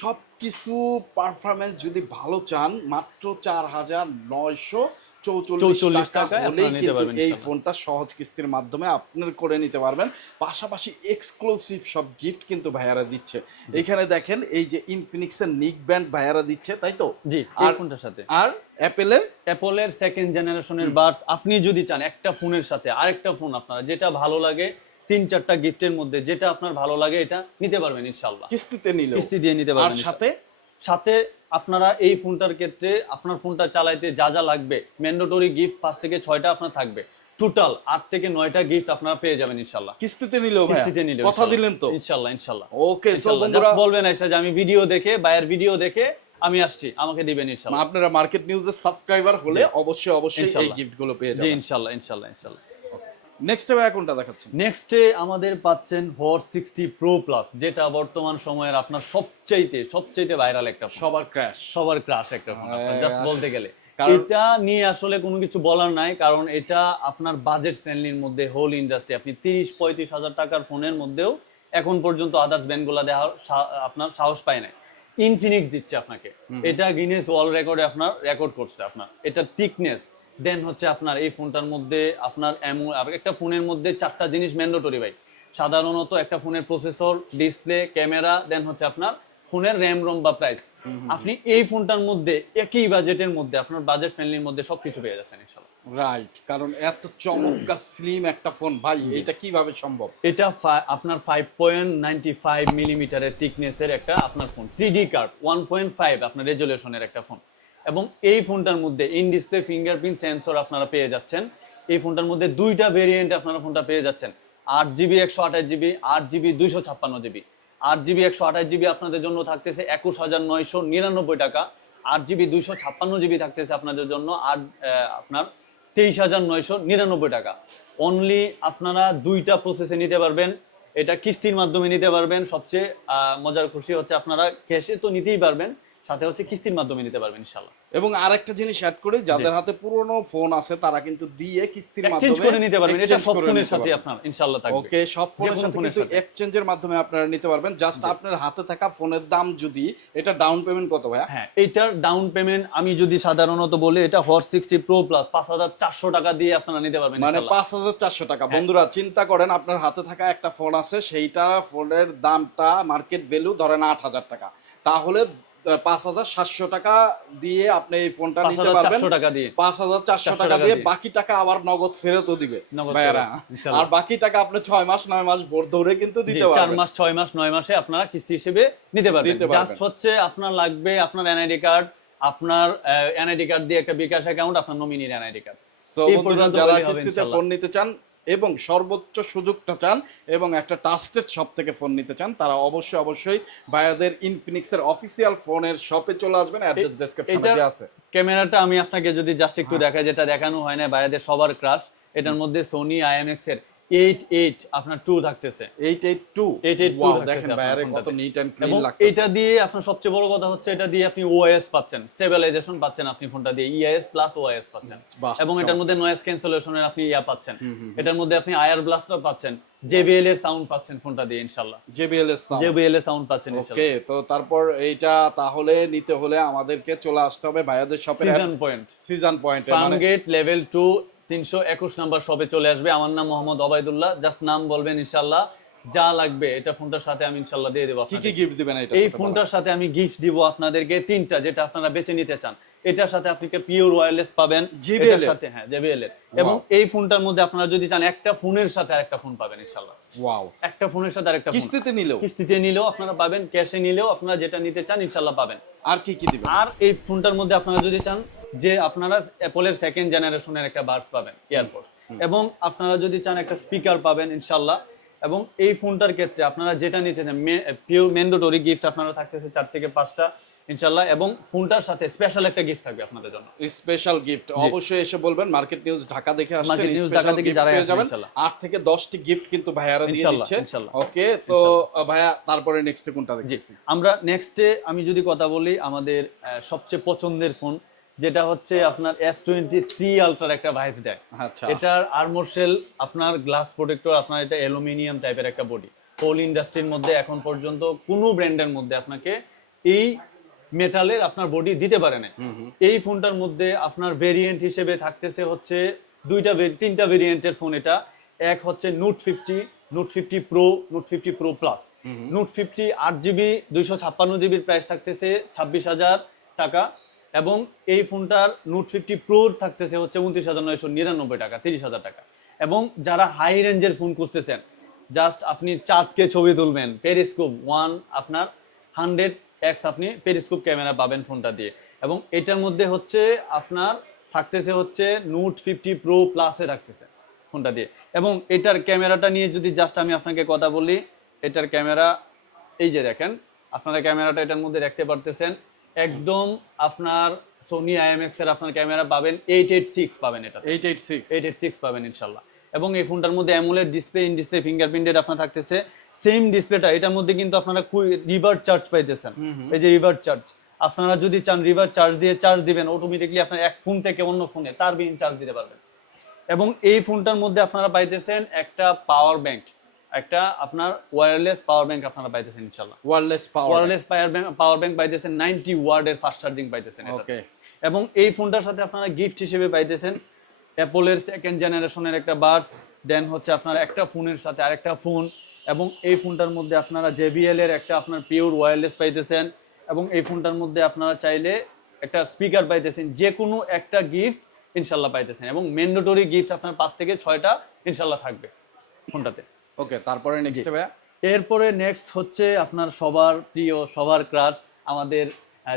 সব কিছু পারফরমেন্স যদি ভালো চান মাত্র চার হাজার নয়শো চৌচল্লিশ 44 টাকা হলেই কিন্তু এই ফোনটা সহজ কিস্তির মাধ্যমে আপনার করে নিতে পারবেন। পাশাপাশি এক্সক্লুসিভ সব গিফট কিন্তু ভাইয়ারা দিচ্ছে। এখানে দেখেন এই যে ইনফিনিক্সের নিক ব্যান্ড ভাইয়ারা দিচ্ছে তাই তো? জি আর- ফোনটার সাথে। আর অ্যাপেলের অ্যাপলের সেকেন্ড জেনারেশনের বাডস আপনি যদি চান একটা ফোনের সাথে আরেকটা ফোন আপনারা যেটা ভালো লাগে তিন চারটা গিফটের মধ্যে যেটা আপনার ভালো লাগে এটা নিতে পারবেন ইনশাল্লাহ। কিস্তিতে নিলে কিস্তি দিয়ে নিতে আর পারবেন সাথে সাথে আপনারা এই ফোনটার ক্ষেত্রে আপনার ফোনটা চালাইতে যা যা লাগবে ম্যান্ডেটরি গিফট পাঁচ থেকে ছয়টা আপনার থাকবে। টোটাল আট থেকে নয়টা গিফট আপনারা পেয়ে যাবেন ইনশাল্লাহ। কিস্তিতে নিলেও? কিস্তিতে নিলে কথা দিলেন তো? ইনশাল্লাহ ইনশাল্লাহ। ওকে বলবেন এসে যে আমি ভিডিও দেখে বায়ের ভিডিও দেখে আমি আসছি আমাকে দিবেন ইনশাল্লাহ। আপনারা মার্কেট নিউজের সাবস্ক্রাইবার হলে অবশ্যই অবশ্যই এই ইনশাল্লাহ। গিফটগুলো পেয়ে যাবেন। ইনশাল্লাহ ইনশাল্লাহ ইনশাল্লাহ। নেক্সট ভাইয়া কোনটা দেখাচ্ছেন? নেক্সটে আমাদের পাচ্ছেন হর সিক্সটি প্রো প্লাস যেটা বর্তমান সময়ের আপনার সবচাইতে সবচাইতে ভাইরাল একটা সবার ক্র্যাশ সবার ক্রাশ একটা ফোন হ্যাঁ, জাস্ট বলতে গেলে। এটা নিয়ে আসলে কোনো কিছু বলার নাই কারণ এটা আপনার বাজেট ফ্রেন্ডলির মধ্যে হোল ইন্ডাস্ট্রি আপনি তিরিশ পঁয়ত্রিশ হাজার টাকার ফোনের মধ্যেও এখন পর্যন্ত আদার্স ব্যান্ডগুলো দেওয়ার আপনার সাহস পায় নাই। ইনফিনিক্স দিচ্ছে আপনাকে। এটা গিনেস ওয়ার্ল্ড রেকর্ডে আপনার রেকর্ড করছে আপনার। এটা থিকনেস দেন হচ্ছে আপনার এই ফোনটার মধ্যে আপনার এমন একটা ফোনের মধ্যে চারটা জিনিস ম্যান্ডেটরি ভাই। সাধারণত একটা ফোনের প্রসেসর ডিসপ্লে ক্যামেরা দেন হচ্ছে আপনার ফোনের র্যাম রোম বা প্রাইস আপনি এই ফোনটার মধ্যে একই বাজেটের মধ্যে আপনার বাজেট ফ্রেন্ডলির মধ্যে সবকিছু পেয়ে যাচ্ছেন রাইট কারণ এত চমৎকার স্লিম একটা ফোন ভাই এটা কীভাবে সম্ভব? এটা আপনার ফাইভ পয়েন্ট নাইনটি ফাইভ মিলিমিটারের থিকনেসের একটা আপনার phone three D curved one point five আপনার রেজুলেশনের একটা ফোন এবং এই ফোনটার মধ্যে ইন ডিসপ্লে ফিঙ্গারপ্রিন্ট সেন্সর আপনারা পেয়ে যাচ্ছেন। এই ফোনটার মধ্যে দুইটা ভেরিয়েন্ট আপনারা ফোনটা পেয়ে যাচ্ছেন। আট জিবি একশো আঠাশ জিবি আট জিবি দুইশো ছাপ্পান্ন জিবি আট জিবি একশো আঠাশ জিবি আপনাদের জন্য থাকতেছে একুশ হাজার নয়শো নিরানব্বই টাকা। আট জিবি দুইশো ছাপ্পান্ন জিবি থাকতেছে আপনাদের জন্য আহ, আপনার তেইশ হাজার নয়শো নিরানব্বই টাকা। অনলি আপনারা দুইটা প্রসেসে নিতে পারবেন। এটা কিস্তির মাধ্যমে নিতে পারবেন। সবচেয়ে মজার খুশি হচ্ছে আপনারা ক্যাশে তো নিতেই পারবেন। সাথে হচ্ছে কিস্তির মাধ্যমে নিতে পারবেন ইনশাল্লাহ এবং আরেকটা জিনিস অ্যাড করি যাদের হাতে পুরনো ফোন আছে তারা কিন্তু দিয়ে কিস্তির মাধ্যমে করে নিতে পারবেন। এটা সব ফোনের সাথে আপনার ইনশাল্লাহ থাকবে। ওকে সব ফোনের সাথে কিন্তু এক্সচেঞ্জের মাধ্যমে আপনারা নিতে পারবেন। জাস্ট আপনার হাতে থাকা ফোনের দাম যদি এটা ডাউন পেমেন্ট কত ভাইয়া? হ্যাঁ এটার ডাউন পেমেন্ট আমি যদি সাধারণত বলি এটা হর সিক্সটি প্রো প্লাস পাঁচ হাজার চারশো টাকা দিয়ে আপনারা নিতে পারবেন মানে ইনশাল্লাহ। পাঁচ হাজার চারশো টাকা। হ্যাঁ। বন্ধুরা চিন্তা করেন আপনার হাতে থাকা একটা ফোন আছে সেইটা ফোনের দামটা মার্কেট ভ্যালু ধরেন আট হাজার টাকা। তাহলে পাঁচ হাজার সাতশো টাকা দিয়ে আপনি এই ফোনটা নিতে পারবেন। পাঁচ হাজার চারশো টাকা দিয়ে। বাকি টাকা আবার নগদ ফেরতও দিবে ভাইয়ারা। আর বাকি টাকা আপনি ছয় মাস নয় মাস ভোর ধরে কিন্তু দিতে চার পারবেন। মাস ছয় মাস নয় মাসে আপনারা কিস্তি হিসেবে নিতে পারবেন। জাস্ট হচ্ছে আপনার লাগবে আপনার এনআইডি কার্ড আপনার এনআইডি কার্ড দিয়ে একটা বিকাশ অ্যাকাউন্ট আপনার নমিনির এনআইডি কার্ড যারা কিস্তিতে ফোন নিতে চান এবং সর্বোচ্চ সুযোগটা চান এবং একটা টাস্টেড শপ থেকে ফোন নিতে চান তারা অবশ্যই অবশ্যই ভাইয়াদের ইনফিনিক্সের অফিসিয়াল ফোনের শপে চলে আসবেন অ্যাড্রেস ডেসক্রিপশনে দেওয়া আছে ক্যামেরাটা আমি আপনাকে যদি জাস্ট একটু হ্যাঁ। দেখাই যেটা দেখানো হয় না বায়াদের সবার ক্রাশ এটার মধ্যে সোনি আইএমএক্স এর এইট এইট আপনার টু থাকতেছে। 882 882 দেখেন আপনার কত নিট এন্ড ক্লিন লাগতেছে। এটা দিয়ে আপনার সবচেয়ে বড় কথা হচ্ছে এটা দিয়ে আপনি ওএস পাচ্ছেন স্টেবিলাইজেশন পাচ্ছেন আপনি ফোনটা দিয়ে। ইআইএস প্লাস ওএস পাচ্ছেন। এবং এটার মধ্যে নয়েজ ক্যান্সেলেশনের আপনি ইয়া পাচ্ছেন। এটার মধ্যে আপনি আয়ার ব্লাস্টার পাচ্ছেন। জেবিএল এর সাউন্ড পাচ্ছেন ফোনটা দিয়ে ইনশাআল্লাহ। JBL এর সাউন্ড পাচ্ছেন ওকে তো তারপর এইটা তাহলে নিতে হলে আমাদেরকে চলে আসতে হবে ভাইয়াদের শপের সিজন পয়েন্ট সিজন পয়েন্টে ফার্মগেট লেভেল তিনশো একুশ নাম্বার শপে চলে আসবে। আমার নাম মোহাম্মদ ওবায়দুল্লাহ। জাস্ট নাম বলবেন ইনশাল্লাহ যা লাগবে এটা ফোনটার সাথে আমি ইনশাল্লাহ দিয়ে দেবো কি কি গিফট দিবেন এই ফোনটার সাথে আমি গিফট দিব আপনাদেরকে তিনটা যেটা আপনারা বেছে নিতে চান। এটার সাথে আপনি পিওর ওয়্যারলেস পাবেন? এর? সাথে হ্যাঁ জেবিএল এবং এই ফোনটার মধ্যে আপনারা যদি চান একটা ফোনের সাথে আরেকটা ফোন পাবেন ইনশাল্লাহ ওয়াও একটা ফোনের সাথে আরেকটা ফোন। কিস্তিতে নিলেও? কিস্তিতে নিলেও আপনারা পাবেন ক্যাশে নিলেও আপনারা যেটা নিতে চান ইনশাল্লাহ পাবেন। আর কি কি দিবেন? আর এই ফোনটার মধ্যে আপনারা যদি চান যে আপনারা অ্যাপলের সেকেন্ড জেনারেশনের একটা বার্স পাবেন এয়ারপোর্টস এবং আপনারা যদি চান একটা স্পিকার পাবেন ইনশাল্লাহ। এবং এই ফোনটার ক্ষেত্রে আপনারা যেটা নিচ্ছেন পিওর ম্যান্ডেটরি গিফট আপনারা থাকতেছে চার থেকে পাঁচটা ইনশাল্লাহ। এবং ফোনটার সাথে স্পেশাল একটা গিফট থাকবে আপনাদের জন্য। স্পেশাল গিফট অবশ্যই এসে বলবেন মার্কেট নিউজ ঢাকা দেখে আসছেন News স্পেশাল ঢাকা থেকে যাবেন। আট থেকে দশটি গিফট কিন্তু ভাইয়ারা দিয়ে দিচ্ছে। ওকে তো ভাইয়া তারপরে নেক্সট কোনটা জি দেখতেছি আমরা নেক্সটে আমি যদি কথা বলি আমাদের সবচেয়ে পছন্দের ফোন যেটা হচ্ছে আপনার এস টোয়েন্টি থ্রি আলট্রার একটা ভাইভ দেয়। আচ্ছা। এটার আর্মোর শেল আপনার গ্লাস প্রোটেক্টর আপনার এটা অ্যালুমিনিয়াম টাইপের একটা বডি হোল ইন্ডাস্ট্রির মধ্যে এখন পর্যন্ত কোনো ব্র্যান্ডের মধ্যে আপনাকে এই মেটালের আপনার বডি দিতে পারে না এই ফোনটার মধ্যে আপনার ভেরিয়েন্ট হিসেবে থাকতেছে হচ্ছে দুইটা তিনটা ভেরিয়েন্টের ফোন এটা। এক হচ্ছে note fifty note fifty pro note fifty pro plus note fifty আট জিবি দুইশো ছাপ্পান্ন জিবির প্রাইস থাকতেছে ছাব্বিশ হাজার টাকা। এবং এই ফোনটার নোট ফিফটি প্রোর থাকতেছে হচ্ছে উনত্রিশ হাজার নয়শো নিরানব্বই টাকা, তিরিশ হাজার টাকা। এবং যারা হাই রেঞ্জের ফোন খুঁজতেছেন জাস্ট আপনি চাঁদকে ছবি তুলবেন পেরিস্কোপ ওয়ান আপনার হান্ড্রেড এক্স আপনি পেরিস্কোপ ক্যামেরা পাবেন ফোনটা দিয়ে। এবং এটার মধ্যে হচ্ছে আপনার থাকতেছে হচ্ছে নোট ফিফটি প্রো প্লাসে থাকতেছে ফোনটা দিয়ে। এবং এটার ক্যামেরাটা নিয়ে যদি জাস্ট আমি আপনাকে কথা বলি, এটার ক্যামেরা এই যে দেখেন, আপনারা ক্যামেরাটা এটার মধ্যে দেখতে পারতেছেন একদম আপনার সোনি আইএমএক্স এর আপনার ক্যামেরা পাবেন এইট এইট সিক্স পাবেন এটা eight eight six eight eight six পাবেন ইনশাল্লাহ। এবং এই ফোনটার মধ্যে AMOLED display in display fingerprinted আপনার থাকতেছে। সেম ডিসপ্লেটা এটার মধ্যে কিন্তু আপনারা রিভার চার্জ পাইতেছেন। এই যে রিভার চার্জ আপনারা যদি চান রিভার চার্জ দিয়ে চার্জ দিবেন অটোমেটিকলি আপনার এক ফোন থেকে অন্য ফোনে তার বিহীন চার্জ দিতে পারবেন। এবং এই ফোনটার মধ্যে আপনারা পাইতেছেন একটা পাওয়ার ব্যাংক একটা আপনার ওয়্যারলেস পাওয়ার ব্যাংক আপনারা পাইতেছেন ইনশাল্লাহ wireless power wireless power bank power bank পাইতেছেন নাইনটি ওয়ার্ডের ফাস্ট চার্জিং পাইতেছেন। ওকে এবং এই ফোনটার সাথে আপনারা গিফট হিসেবে পাইতেছেন অ্যাপলের সেকেন্ড জেনারেশনের একটা বার্স দেন হচ্ছে আপনার একটা ফোনের সাথে আরেকটা ফোন এবং এই ফোনটার মধ্যে আপনারা জেবিএল এর একটা আপনার পিওর ওয়্যারলেস পাইতেছেন এবং এই ফোনটার মধ্যে আপনারা চাইলে একটা স্পিকার পাইতেছেন যে কোনো একটা গিফট ইনশাল্লাহ পাইতেছেন এবং ম্যান্ডেটরি গিফট আপনার পাঁচ থেকে ছয়টা ইনশাল্লাহ থাকবে ফোনটাতে। ওকে তারপরে নেক্সট ভাইয়া? এরপরে নেক্সট হচ্ছে আপনার সবার প্রিয় সবার ক্রাশ আমাদের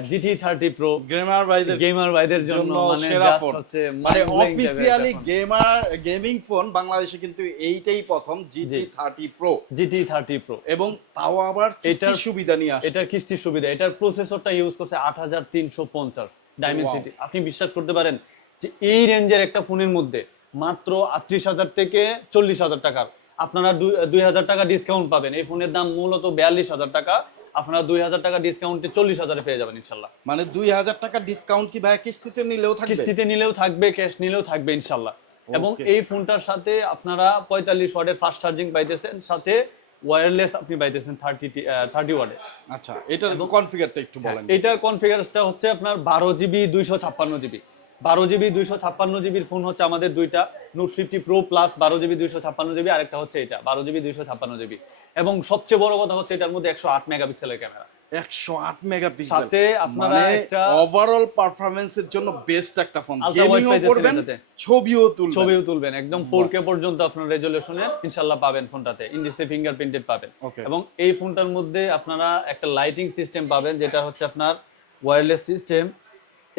জিটি থার্টি প্রো গেমার ভাইদের গেমার ভাইদের জন্য মানে সেরা ফোন হচ্ছে মানে অফিসিয়ালি গেমার গেমিং ফোন বাংলাদেশে কিন্তু এইটাই প্রথম GT thirty pro GT thirty pro এবং তাও আবার এটার সুবিধা নিয়ে আসছে। এটার কিস্তির সুবিধা এটার প্রসেসরটা ইউজ করছে আট হাজার তিনশো পঞ্চাশ ডায়মেন্সিটি আপনি বিশ্বাস করতে পারেন যে এই রেঞ্জের একটা ফোনের মধ্যে মাত্র আটত্রিশ হাজার থেকে চল্লিশ হাজার টাকার আপনারা দুই- হাজার টাকা ডিসকাউন্ট পাবেন। এই ফোনের দাম মূলত বিয়াল্লিশ হাজার টাকা। আপনারা দুই হাজার টাকা ডিসকাউন্টে চল্লিশ হাজারে পেয়ে যাবেন ইনশাল্লাহ। মানে দুই হাজার টাকা ডিসকাউন্ট কি ভাই কিস্তিতে নিলেও থাকবে? কিস্তিতে নিলেও থাকবে ক্যাশ নিলেও থাকবে ইনশাল্লাহ। এবং এই ফোনটার সাথে আপনারা পঁয়তাল্লিশ ওয়াটের ফাস্ট চার্জিং পাইতেছেন সাথে ওয়্যারলেস আপনি পাইতেছেন থার্টি থার্টি ওয়াটে আচ্ছা এটার কনফিগারটা একটু বলেন। এটার কনফিগারেশনটা হচ্ছে আপনার বারো জিবি দুইশো ছাপ্পান্ন জিবি বারো জিবি দুইশো ছাপ্পান্ন জিবির ফোন হচ্ছে আমাদের দুইটা। নোট ফিফটি প্রো প্লাস বারো জিবি দুইশো ছাপ্পান্ন জিবি আরেকটা হচ্ছে এটা বারো জিবি দুইশো ছাপ্পান্ন জিবি। এবং সবচেয়ে বড় কথা হচ্ছে এটার মধ্যে একশো আট মেগাপিক্সেলের ক্যামেরা। একশো আট মেগাপিক্সেল। সাথে আপনারা মানে একটা- ওভারঅল পারফরম্যান্সের জন্য বেস্ট একটা ফোন গেমিংও করবেন ছবিও তুলবেন। ছবিও তুলবেন একদম ফোর কে পর্যন্ত আপনার রেজলিউশনে ইনশাল্লাহ পাবেন ফোনটাতে ইনডিসপ্লে ফিঙ্গারপ্রিন্টেড পাবেন। এবং এই ফোনটার মধ্যে আপনারা একটা লাইটিং সিস্টেম পাবেন যেটা হচ্ছে আপনার ওয়্যারলেস সিস্টেম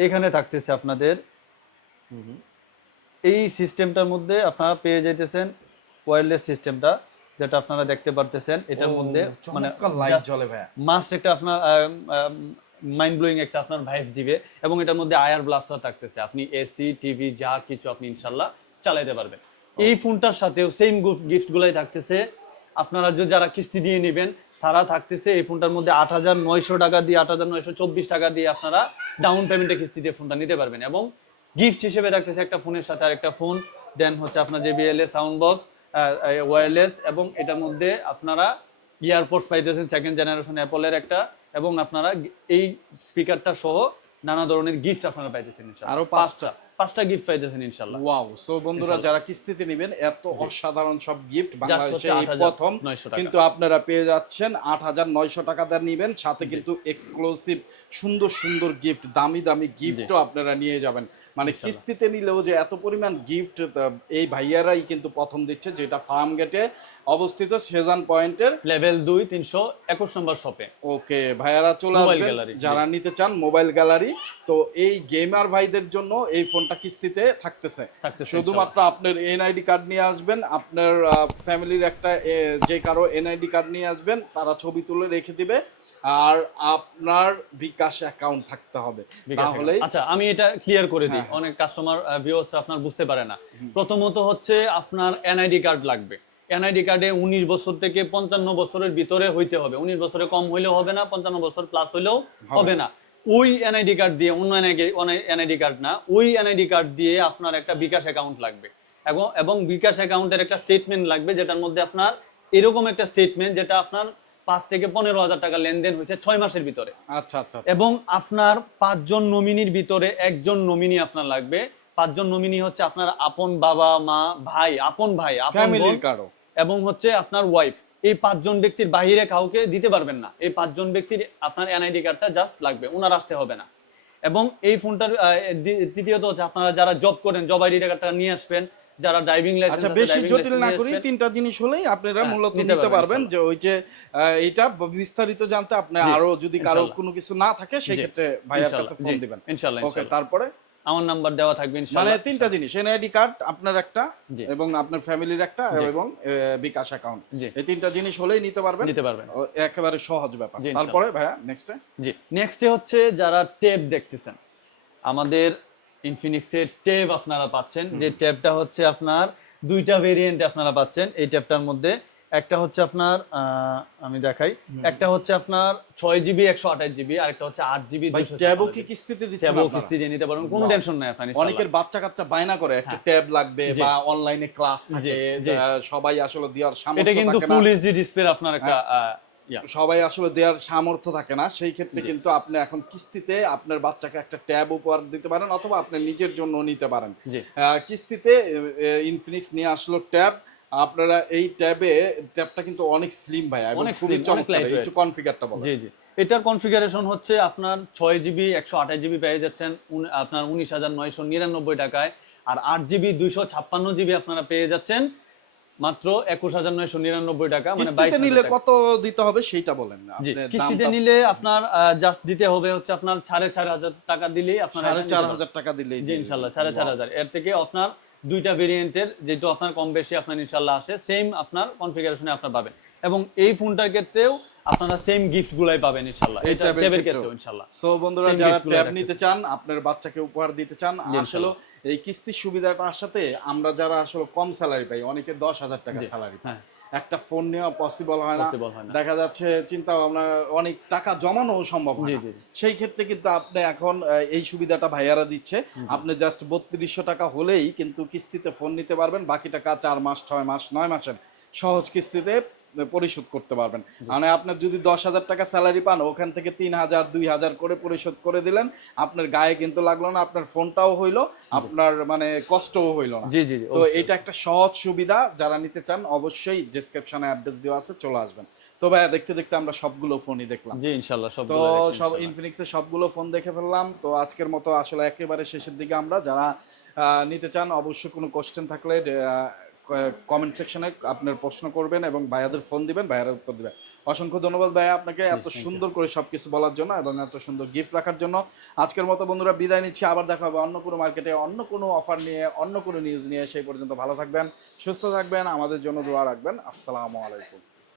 এখানে থাকতেছে আপনাদের। এই সিস্টেমটার মধ্যে আপনারা পেয়ে যাইতেছেন ওয়্যারলেস সিস্টেমটা যেটা আপনারা দেখতে পারতেছেন। এটার মধ্যে মানে লাইট জ্বলে ভাইয়া। মাস্ট একটা আপনার মাইন্ড ব্লোয়িং একটা আপনার ভাইব দিবে এবং এটার মধ্যে আয়ার ব্লাস্টার থাকতেছে। আপনি এসি টিভি যা কিছু আপনি ইনশাল্লাহ চালাইতে পারবেন। এই ফোনটার সাথেও সেম গিফট গুলাই থাকতেছে। আপনারা যে যারা কিস্তি দিয়ে নেবেন তারা থাকতেছে এই ফোনটার মধ্যে আট হাজার নয়শো টাকা দিয়ে আট হাজার নয়শো চব্বিশ টাকা দিয়ে আপনারা ডাউন পেমেন্টে কিস্তি দিয়ে ফোনটা নিতে পারবেন এবং গিফট হিসেবে থাকতেছে একটা ফোনের সাথে আরেকটা ফোন দেন হচ্ছে আপনার যে বিএলএ সাউন্ড বক্স ওয়্যারলেস এবং এটার মধ্যে আপনারা ইয়ারপোর্টস পাইতেছেন সেকেন্ড জেনারেশন অ্যাপলের একটা এবং আপনারা এই স্পিকারটা সহ নানা ধরনের গিফট আপনারা পাইতেছেন ইনশাআল্লাহ। আরও পাঁচটা। পাঁচটা গিফট পাইতেছেন ইনশাআল্লাহ। ওয়াও সো বন্ধুরা যারা কিস্তিতে নেবেন এত অসাধারণ সব গিফট বাংলাদেশে এই প্রথম। কিন্তু আপনারা পেয়ে যাচ্ছেন আট হাজার নয়শো টাকা দিয়ে নিবেন সাথে কিন্তু এক্সক্লুসিভ সুন্দর সুন্দর গিফট দামি দামি গিফটও আপনারা নিয়ে যাবেন। মানে। কিস্তিতে নিলেও যে এত পরিমাণ গিফট এই ভাইয়ারাই কিন্তু প্রথম দিচ্ছে যেটা ফার্ম গেটে অবস্থিত সেজান পয়েন্টের লেভেল দুই তিনশো একুশ নম্বর শপে। ওকে ভাইয়ারা চলে গ্যালারি, যারা নিতে চান মোবাইল গ্যালারি তো এই গেমার ভাইদের জন্য এই ফোনটা কিস্তিতে থাকতেছে। শুধুমাত্র আপনার এনআইডি কার্ড নিয়ে আসবেন আপনার ফ্যামিলির একটা যে কারও এনআইডি কার্ড নিয়ে আসবেন তারা ছবি তুলে রেখে দিবে আর আপনার বিকাশ অ্যাকাউন্ট থাকতে হবে। তাহলে আচ্ছা আমি এটা ক্লিয়ার করে দিই। হ্যাঁ, অনেক কাস্টমার ভিউয়ার্স আপনার বুঝতে পারে না। প্রথমত হচ্ছে আপনার এনআইডি কার্ড লাগবে। এনআইডি কার্ডে উনিশ বছর থেকে পঞ্চান্ন বছরের ভিতরে হইতে হবে। উনিশ বছরে কম হইলেও হবে না পঞ্চান্ন বছর প্লাস হইলেও হবে না। ওই এনআইডি কার্ড দিয়ে অন্য এনআইডি কার্ড না ওই এনআইডি কার্ড দিয়ে আপনার একটা বিকাশ অ্যাকাউন্ট লাগবে। এবং এবং বিকাশ অ্যাকাউন্টের একটা স্টেটমেন্ট লাগবে যেটার মধ্যে আপনার এরকম একটা স্টেটমেন্ট যেটা আপনার পাঁচ থেকে পনেরো হাজার টাকা লেনদেন হয়েছে ছয় মাসের ভিতরে। আচ্ছা আচ্ছা এবং আপনার পাঁচজন নমিনির ভিতরে একজন নমিনি আপনার লাগবে। পাঁচজন নমিনি হচ্ছে আপনার আপন বাবা মা ভাই আপন ভাই আপন ফ্যামিলির কারও। এবং হচ্ছে আপনার ওয়াইফ এই পাঁচজন ব্যক্তির বাহিরে কাউকে দিতে পারবেন না। এই পাঁচজন ব্যক্তির আপনার এনআইডি কার্ডটা জাস্ট লাগবে ওনার আসতে হবে না। এবং এই ফোনটার দ্বিতীয়ত হচ্ছে আপনারা যারা জব করেন জব আইডি কার্ডটা নিয়ে আসবেন যারা ড্রাইভিং লাইসেন্স আচ্ছা বেশি জটিল না করি তিনটা জিনিস হলেই আপনারা হ্যাঁ, মূলত নিতে পারবেন, যে ওই যে এইটা বিস্তারিত জানতে আপনি আরও যদি কারও কোনো কিছু না থাকে সেই ক্ষেত্রে ভাইয়ার কাছে ফোন দিবেন। ইনশাল্লাহ ওকে তারপরে? আমার নাম্বার দেওয়া থাকবে মানে তিনটা জিনিস এনআইডি কার্ড আপনার একটা এবং আপনার ফ্যামিলির একটা এবং বিকাশ অ্যাকাউন্ট এই তিনটা জিনিস হলেই নিতে পারবেন। নিতে পারবেন। একেবারে সহজ ব্যাপার। তারপরে ভাইয়া নেক্সট জি নেক্সটে হচ্ছে যারা টেপ দেখতেছেন। আমাদের ইনফিনিক্সের টেপ আপনারা পাচ্ছেন। যে টেপটা হচ্ছে আপনার দুইটা ভেরিয়েন্ট আপনারা পাচ্ছেন। এই টেপটার মধ্যে একটা হচ্ছে আপনার আমি দেখাই। একটা হচ্ছে আপনার ছয় জিবি একশো আঠাশ জিবি আর একটা হচ্ছে আট জিবি ট্যাবও কি কিস্তিতে দিচ্ছেন ট্যাবও আপনারা? কিস্তি দিয়ে নিতে পারবেন কোনো টেনশন নাই আপনার অনেকের বাচ্চা কাচ্চা বায়না করে একটা হ্যাঁ। ট্যাব লাগবে বা অনলাইনে ক্লাস থাকে সবাই আসলে দেওয়ার সামর্থ্য এটা কিন্তু ফুল এইচডি ডিসপ্লে আপনার একটা সবাই আসলে দেওয়ার সামর্থ্য থাকে না সেই ক্ষেত্রে কিন্তু আপনি এখন কিস্তিতে আপনার বাচ্চাকে একটা ট্যাব উপহার দিতে পারেন অথবা আপনি নিজের জন্য নিতে পারেন। কিস্তিতে ইনফিনিক্স নিয়ে আসলো ট্যাব আপনারা এই ট্যাবে ট্যাবটা কিন্তু অনেক স্লিম ভাই অনেক খুবই চমৎকার। একটু কনফিগারটা বলেন। জি জি। এটার কনফিগারেশন হচ্ছে আপনার ছয় জিবি একশো আঠাশ জিবি পেয়ে যাচ্ছেন আপনার উনিশ হাজার নয়শো নিরানব্বই টাকায়। আর আট জিবি দুইশো ছাপ্পান্ন জিবি আপনারা পেয়ে যাচ্ছেন মাত্র একুশ হাজার নয়শো নিরানব্বই টাকা মানে বাইশ কিস্তিতে নিলে কত দিতে হবে সেইটা বলেন কিস্তিতে নিলে আপনার জাস্ট দিতে হবে হচ্ছে আপনার সাড়ে চার হাজার টাকা দিলেই আপনার সাড়ে চার। হাজার টাকা দিলেই ইনশাল্লাহ সাড়ে চার হাজার। এর থেকে আপনার দুইটা ভেরিয়েন্টের যেহেতু আপনার কম বেশি আপনার ইনশাল্লাহ আসে সেম আপনার কনফিগারেশনে আপনার পাবেন। এবং এই ফোনটার ক্ষেত্রেও আপনারা সেম গিফট গুলাই পাবেন ইনশাল্লাহ। এই ক্ষেত্রেও। ক্ষেত্রেও ইনশাল্লাহ। সো বন্ধুরা যারা ট্যাব নিতে চান আপনার বাচ্চাকে উপহার দিতে চান আসলে এই কিস্তির সুবিধাটা আসাতে আমরা যারা আসলে কম স্যালারি পাই অনেকে দশ হাজার টাকা স্যালারি হ্যাঁ। একটা ফোন নেওয়া পসিবল হয় না। দেখা যাচ্ছে চিন্তা ভাবনা অনেক টাকা জমানো সম্ভব হয়। সেই ক্ষেত্রে কিন্তু আপনি এখন এই সুবিধাটা ভাইয়ারা দিচ্ছে। আপনি জাস্ট বত্রিশশো টাকা হলেই কিন্তু কিস্তিতে ফোন নিতে পারবেন। বাকি টাকা চার মাস ছয় মাস নয় মাসের সহজ কিস্তিতে পরিশোধ করতে পারবেন। মানে আপনার যদি দশ হাজার টাকা স্যালারি পান ওখান থেকে তিন হাজার দুই হাজার করে পরিশোধ করে দিলেন আপনার গায়ে কিন্তু লাগল না আপনার ফোনটাও হইল আপনার মানে কষ্টও হইল না। জি জি তো এটা একটা সহজ সুবিধা যারা নিতে চান অবশ্যই ডেসক্রিপশনে অ্যাড্রেস দেওয়া আছে চলে আসবেন। তো ভাই দেখতে দেখতে আমরা সবগুলো ফোনই দেখলাম। জি ইনশাল্লাহ সব তো সব ইনফিনিক্সের সবগুলো ফোন দেখে ফেললাম। তো আজকের মতো আসলে একেবারে শেষের দিকে আমরা যারা আহ, নিতে চান অবশ্যই কোনো কোশ্চেন থাকলে কমেন্ট সেকশনে আপনার প্রশ্ন করবেন এবং ভাইয়াদের ফোন দিবেন ভাইয়ারা উত্তর দিবেন। অসংখ্য ধন্যবাদ ভাইয়া আপনাকে এত সুন্দর করে সবকিছু বলার জন্য এবং এত সুন্দর গিফট রাখার জন্য। আজকের মতো বন্ধুরা বিদায় নিচ্ছি আবার দেখা হবে অন্য কোনো মার্কেটে অন্য কোনো অফার নিয়ে অন্য কোনো নিউজ নিয়ে সেই পর্যন্ত ভালো থাকবেন সুস্থ থাকবেন আমাদের জন্য দোয়া রাখবেন। আসসালামু আলাইকুম।